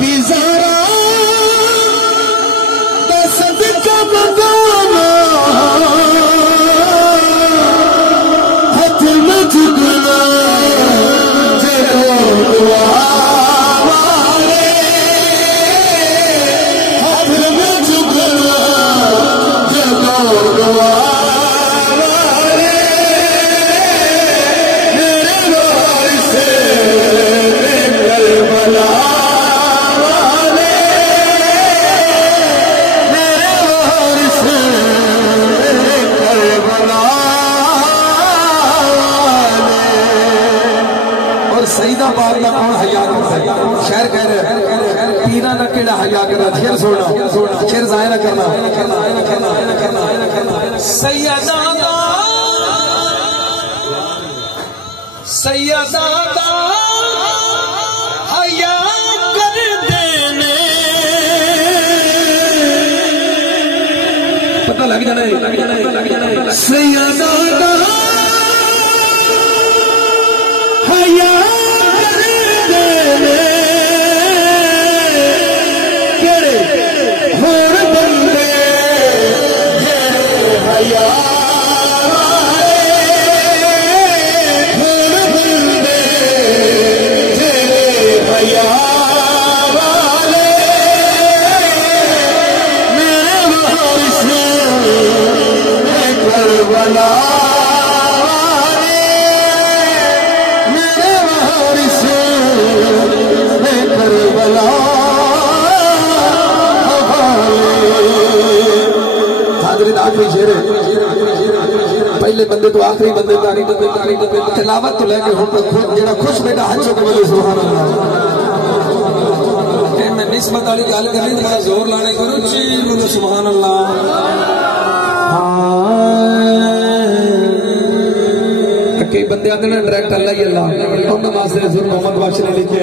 बीबी ज़हरा दा सदका बगाना हाथ में झुकना जरो दुआ वाले हाथ में झुकना जरो दुआ सईदा पाक का कौन हया करता है? शेर कह रहे पीरा ना केड़ा हया करना। शेर सुनना, शेर जाया ना करना। सैयदा हया कर देने पता लग जाना सैयदा हया आखिरी शेर है। पहले बंदे तो आखिरी बंदे तिलावत तो लेके जेड़ा खुश बेटा हज के बोले सुभान अल्लाह। मैं निस्बत वाली गल करनी तो बड़ा जोर लाने करो जी बोले सुभान अल्लाह। कई बंदे आते ना डायरेक्ट अल्लाह ही अल्लाह। उन्होंने वास्ते मोहम्मद बख्श ने लिखे